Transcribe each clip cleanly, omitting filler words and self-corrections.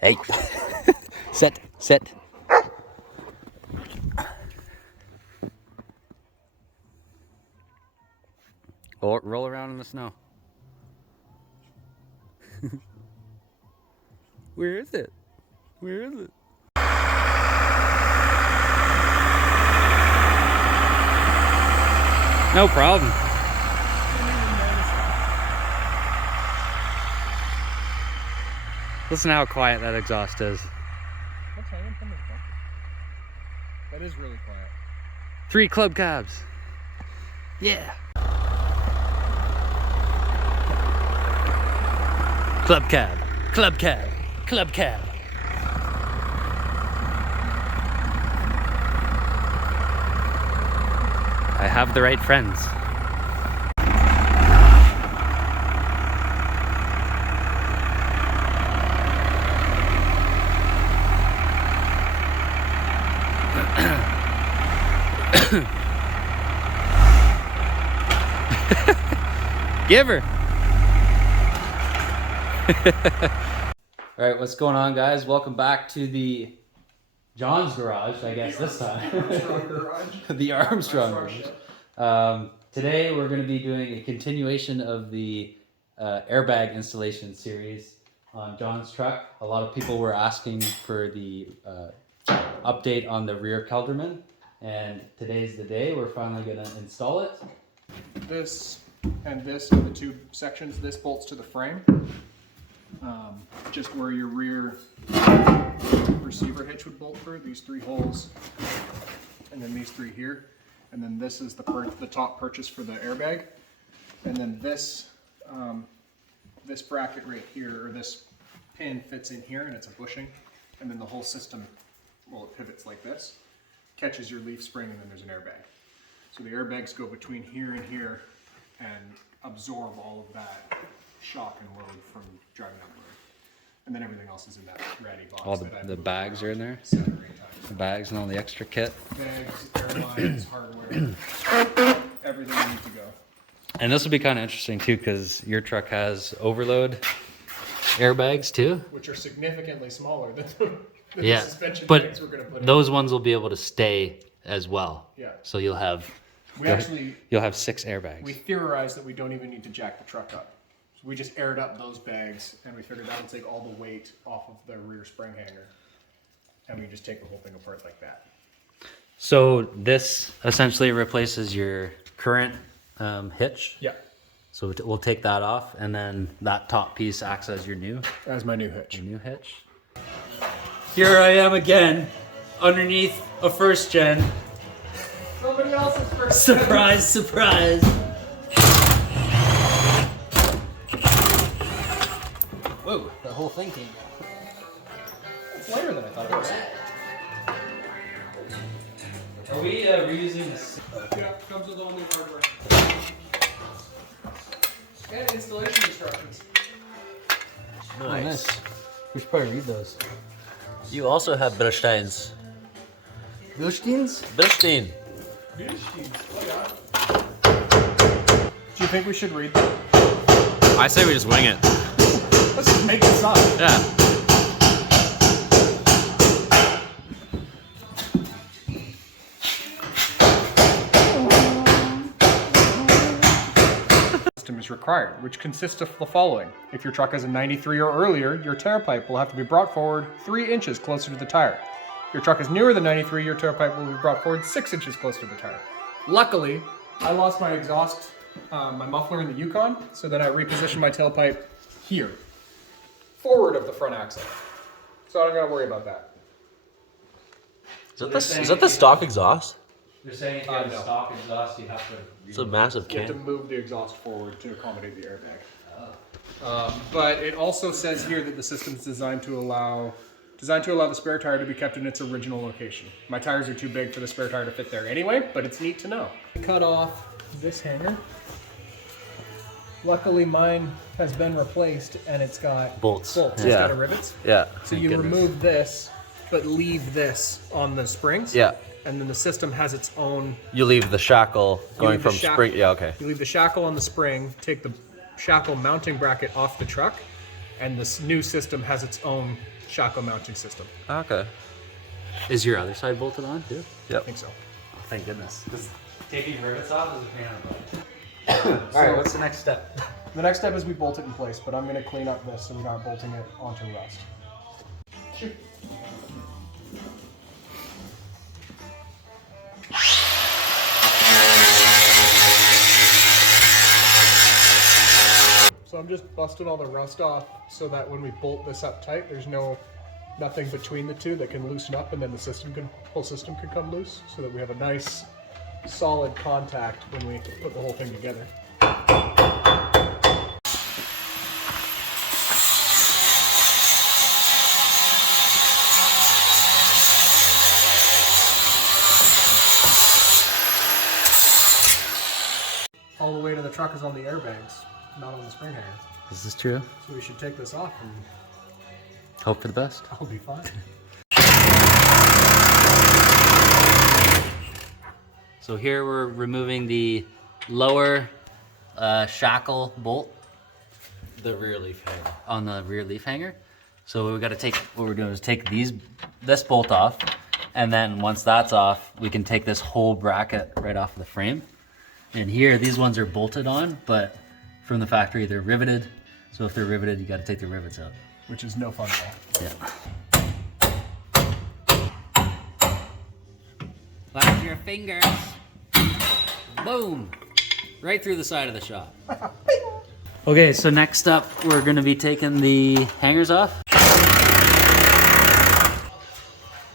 Hey. Sit. Roll around in the snow. Where is it? Where is it? No problem. Listen to how quiet that exhaust is. What's hanging from the front? That is really quiet. 3 club cabs. Yeah. Club cab. Club cab. Club cab. I have the right friends. Give her. All right, what's going on, guys? Welcome back to the John's garage, I guess this time. The Armstrong garage. Today we're going to be doing a continuation of the airbag installation series on John's truck. A lot of people were asking for the update on the rear Kelderman, and today's the day. We're finally going to install it. This and this are the two sections. This bolts to the frame, just where your rear receiver hitch would bolt through. These 3 holes, and then these 3 here, and then this is the top purchase for the airbag, and then this this bracket right here, or this pin, fits in here, and it's a bushing, and then the whole system, well, it pivots like this, catches your leaf spring, and then there's an airbag. So the airbags go between here and here and absorb all of that shock and load from driving up the road. And then everything else is in that ratty box. All the bags are in there? 7 or 8 times. The bags and all the extra kit. Bags, airlines, hardware, everything you need to go. And this will be kind of interesting too, because your truck has overload airbags too. Which are significantly smaller than the Yeah, suspension but bags we're going to put in. those ones will be able to stay as well. Yeah. So you'll have you'll have 6 airbags. We theorized that we don't even need to jack the truck up. So we just aired up those bags, and we figured that would take all the weight off of the rear spring hanger. And we just take the whole thing apart like that. So this essentially replaces your current hitch. Yeah. So we'll take that off, and then that top piece acts as your new As my new hitch. hitch. Here I am again, underneath a first gen. Somebody else's first. Surprise, surprise. Whoa, the whole thing came down. It's lighter than I thought it was. Are we reusing this? Yeah, comes with all new hardware. And installation instructions. Nice. We should probably read those. You also have Bilsteins. Bilsteins? Bilstein. Oh, yeah. Do you think we should read them? I say we just wing it. Let's just make this up. Yeah. System is required, which consists of the following. If your truck is a 93 or earlier, your tailpipe will have to be brought forward 3 inches closer to the tire. If your truck is newer than 93, your tailpipe will be brought forward 6 inches closer to the tire. Luckily, I lost my exhaust, my muffler in the Yukon, so then I repositioned my tailpipe here, forward of the front axle. So I don't gotta worry about that. Is that the stock exhaust? They're saying if you have a no. stock exhaust, you have to. It's a massive You have to can. move the exhaust forward to accommodate the airbag. But it also says here that the system is designed to allow the spare tire to be kept in its original location. My tires are too big for the spare tire to fit there anyway, but it's neat to know. Cut off this hanger. Luckily mine has been replaced and it's got Bolts. It's Yeah. got rivets. Yeah. So you remove this, but leave this on the springs. Yeah. And then the system has its own. You leave the shackle going leave the from shackle. spring. Yeah, okay. You leave the shackle on the spring, take the shackle mounting bracket off the truck, And this new system has its own shackle mounting system. Okay. Is your other side bolted on too? I think so. Oh, thank goodness. Taking rivets off is a pain in the butt. All right, what's the next step? The next step is we bolt it in place, but I'm going to clean up this so we're not bolting it onto rust. Sure. So I'm just busting all the rust off so that when we bolt this up tight, there's nothing between the two that can loosen up, and then the whole system can come loose, so that we have a nice solid contact when we put the whole thing together. All the way to the truck is on the airbags, not on the spring hanger. This is true. So we should take this off and Hope for the best. I'll be fine. So here we're removing the lower shackle bolt. The rear leaf hanger. On the rear leaf hanger. So we got to take, what we're doing is take this bolt off, and then once that's off, we can take this whole bracket right off of the frame. And here, these ones are bolted on, but from the factory, they're riveted. So if they're riveted, you got to take the rivets out. Which is no fun at Yeah. all. Flash your fingers. Boom. Right through the side of the shop. Okay, so next up, we're going to be taking the hangers off.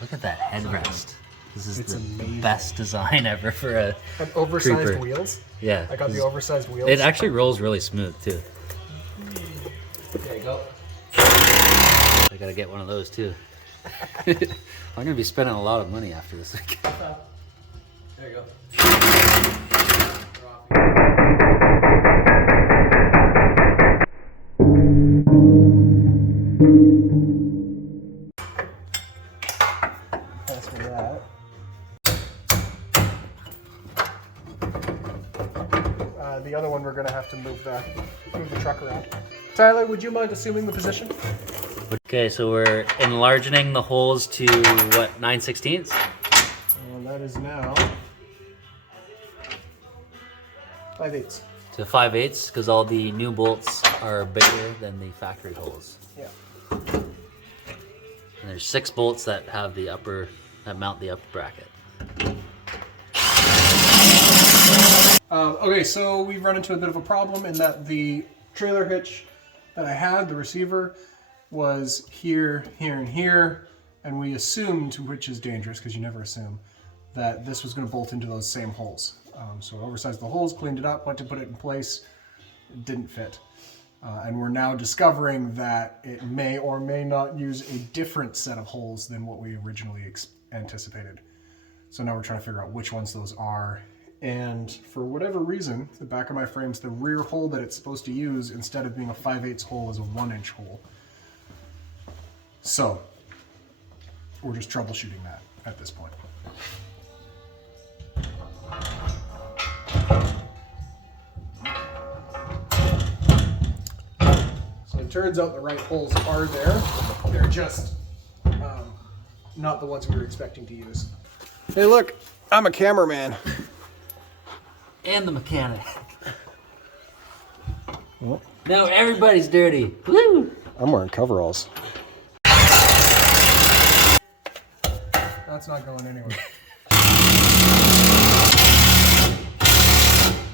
Look at that headrest. This is the best design ever for a And oversized creeper. wheels. Yeah. I got the oversized wheels. It actually rolls really smooth too. There you go. I gotta get one of those too. I'm gonna be spending a lot of money after this week. There you go. That's for that. The other one we're gonna have to move the truck around. Tyler, would you mind assuming the position? Okay, so we're enlarging the holes to what, 9/16? And that is now 5/8. To 5/8, because all the new bolts are bigger than the factory holes. Yeah. And there's 6 bolts that have the upper, that mount the upper bracket. Okay, so we've run into a bit of a problem in that the trailer hitch that I had, the receiver, was here, here, and here, and we assumed, which is dangerous because you never assume, that this was going to bolt into those same holes. So I oversized the holes, cleaned it up, went to put it in place, it didn't fit. And we're now discovering that it may or may not use a different set of holes than what we originally anticipated. So now we're trying to figure out which ones those are. And for whatever reason, the back of my frame's the rear hole that it's supposed to use, instead of being a 5/8 hole, is a 1-inch hole. So we're just troubleshooting that at this point. So it turns out the right holes are there. They're just not the ones we were expecting to use. Hey look, I'm a cameraman. And the mechanic. Well, Now everybody's dirty. Woo! I'm wearing coveralls. That's not going anywhere.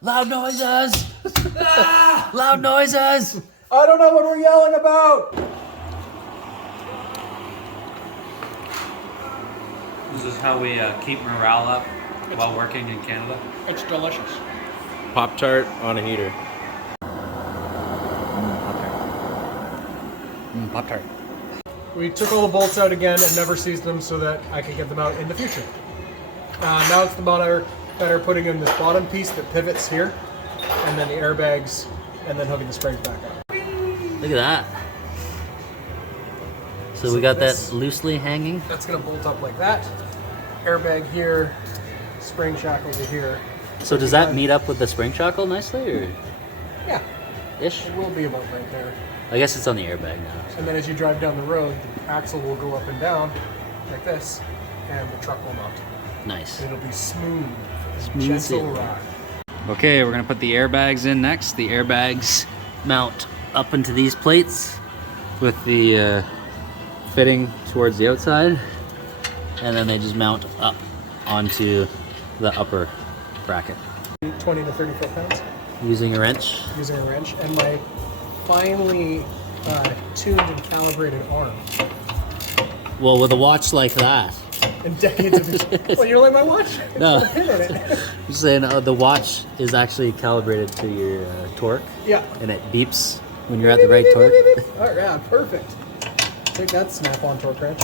Loud noises! Ah! Loud noises! I don't know what we're yelling about! This is how we keep morale up while working in Canada. It's delicious. Pop-Tart on a heater. Pop-Tart. We took all the bolts out again and never seized them so that I could get them out in the future. Now it's the matter that are putting in this bottom piece that pivots here, and then the airbags, and then hooking the springs back up. Look at that. So we got that loosely hanging. That's gonna bolt up like that. Airbag here, spring shackles are here. So does that meet up with the spring shackle nicely, or Yeah, ish? it will be about right there. I guess it's on the airbag now. And then as you drive down the road, the axle will go up and down like this, and the truck will not. Nice. It'll be smooth, Smooth gentle sailing. ride. Okay, we're gonna put the airbags in next. The airbags mount up into these plates with the fitting towards the outside, and then they just mount up onto the upper bracket. 20 to 30 foot-pounds Using a wrench. using a wrench, and my finely tuned and calibrated arm. Well, with a watch like that. And decades of well, you don't like my watch? No. It's got a pin in it. I'm saying the watch is actually calibrated to your torque, Yeah. and it beeps when you're at the right torque. Oh yeah, perfect. Take that snap-on torque wrench.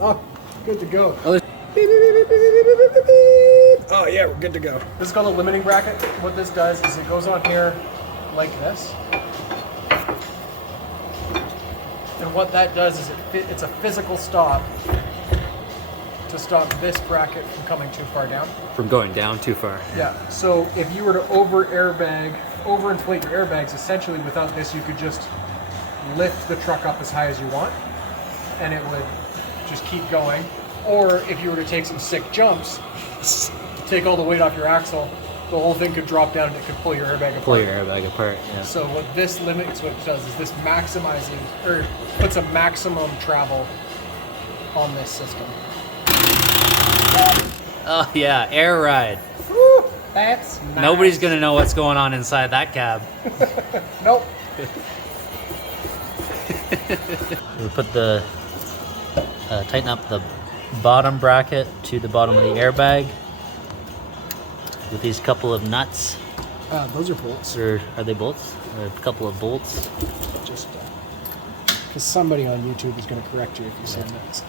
Oh, good to go. Oh, Oh yeah, we're good to go. This is called a limiting bracket. What this does is it goes on here like this. And what that does is it's a physical stop to stop this bracket from coming too far down. From going down too far. Yeah. So if you were to overinflate your airbags, essentially without this you could just lift the truck up as high as you want and it would just keep going. Or if you were to take some sick jumps, take all the weight off your axle, the whole thing could drop down and it could pull your airbag apart. Pull your airbag apart, yeah. So what this limits, what it does is this maximizes, or puts a maximum travel on this system. Oh yeah, air ride. Woo, that's nice. Nobody's gonna know what's going on inside that cab. Nope. We put the, tighten up the bottom bracket to the bottom of the airbag with these couple of nuts. Those are bolts. Or are they bolts? Or a couple of bolts. Just because somebody on YouTube is going to correct you if you say nuts.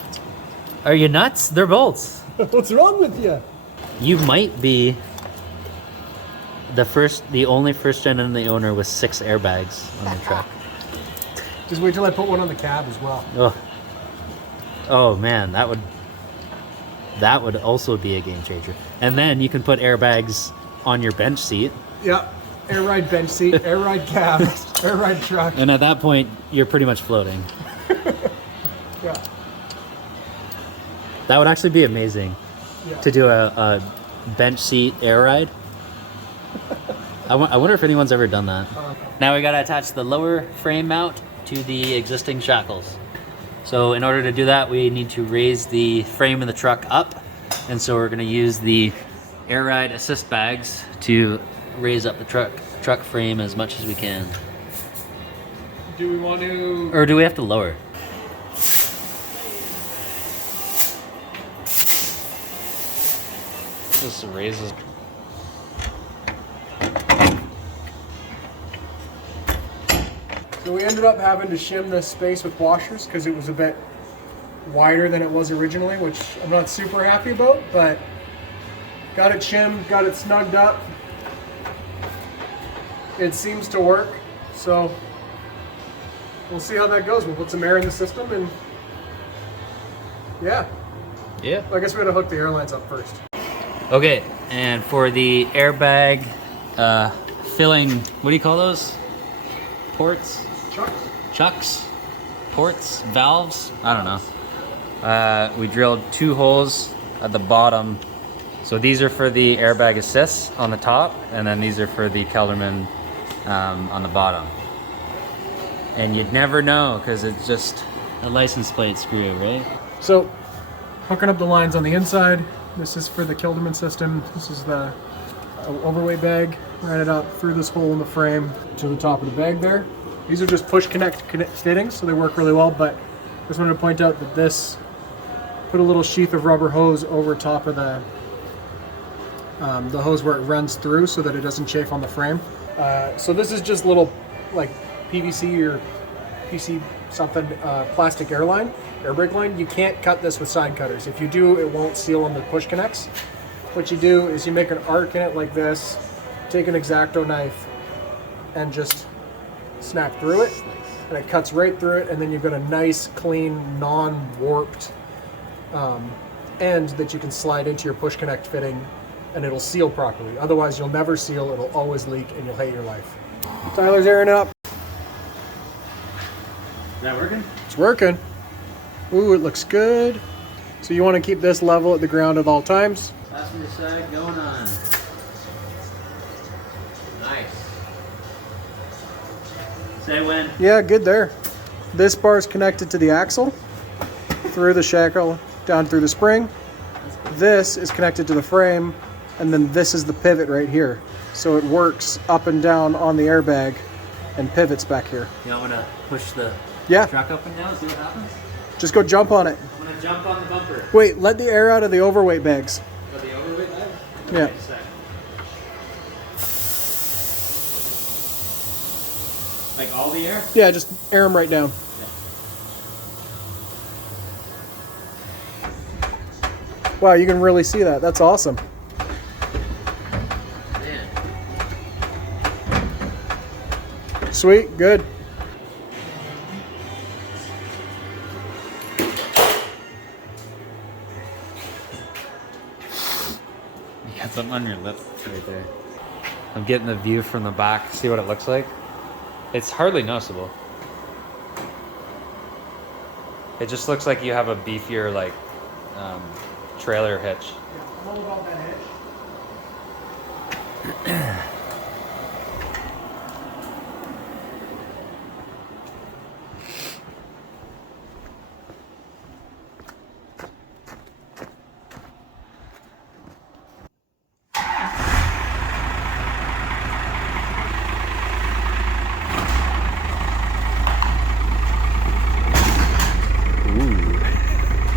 Are you nuts? They're bolts. What's wrong with you? You might be the only first-gen and the owner with 6 airbags on the truck. Just wait till I put one on the cab as well. Oh man, that would also be a game changer. And then you can put airbags on your bench seat. Yeah. Air ride bench seat, air ride cab, air ride truck. And at that point, you're pretty much floating. Yeah. That would actually be amazing to do a bench seat air ride. I wonder if anyone's ever done that. Now we gotta attach the lower frame mount to the existing shackles. So in order to do that, we need to raise the frame of the truck up. And so we're gonna use the air ride assist bags to raise up the truck frame as much as we can. Do we want to... Or do we have to lower? Just raises. So we ended up having to shim this space with washers because it was a bit wider than it was originally, which I'm not super happy about, but got it shimmed, got it snugged up. It seems to work, so we'll see how that goes. We'll put some air in the system and yeah. I guess we gotta hook the Airlines up first. Okay, and for the airbag filling, what do you call those? Ports? Chucks? Ports? Valves? I don't know. We drilled 2 holes at the bottom. So these are for the airbag assists on the top, and then these are for the Kelderman on the bottom. And you'd never know because it's just a license plate screw, right? So, hooking up the lines on the inside. This is for the Kelderman system. This is the overweight bag. Ran it up through this hole in the frame to the top of the bag there. These are just push connect fittings, so they work really well, but I just wanted to point out that this, put a little sheath of rubber hose over top of the hose where it runs through so that it doesn't chafe on the frame. So this is just little like PVC or PC something plastic air brake line. You can't cut this with side cutters. If you do, it won't seal on the push connects. What you do is you make an arc in it like this, take an X-Acto knife and just snap through it, and it cuts right through it, and then you've got a nice, clean, non-warped end that you can slide into your push connect fitting, and it'll seal properly. Otherwise, you'll never seal, it'll always leak, and you'll hate your life. Tyler's airing up. that working? It's working. Ooh, it looks good. So you want to keep this level at the ground at all times. Passenger side going on. Nice. Say when. Yeah, good there. This bar is connected to the axle, through the shackle, down through the spring. This is connected to the frame, and then this is the pivot right here. So it works up and down on the airbag and pivots back here. You want me to push the Yeah, truck up and down, see what happens? just go jump on it. I'm gonna jump on the bumper. Wait, let the air out of the overweight bags. Got the overweight bag? Yeah. Okay, sec. Like all the air? Yeah, just air them right down. Wow, you can really see that. That's awesome. Man. Sweet, good. You got something on your lip right there. I'm getting the view from the back. See what it looks like? It's hardly noticeable. It just looks like you have a beefier, like, trailer hitch. I'm all about that hitch.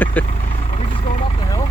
Are we just going up the hill?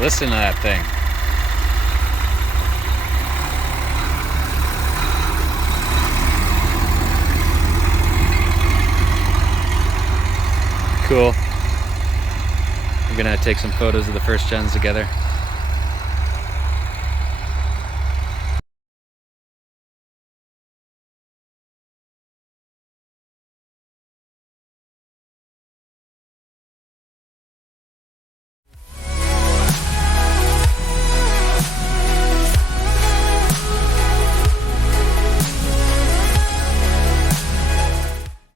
Listen to that thing. Cool. I'm gonna take some photos of the first gens together.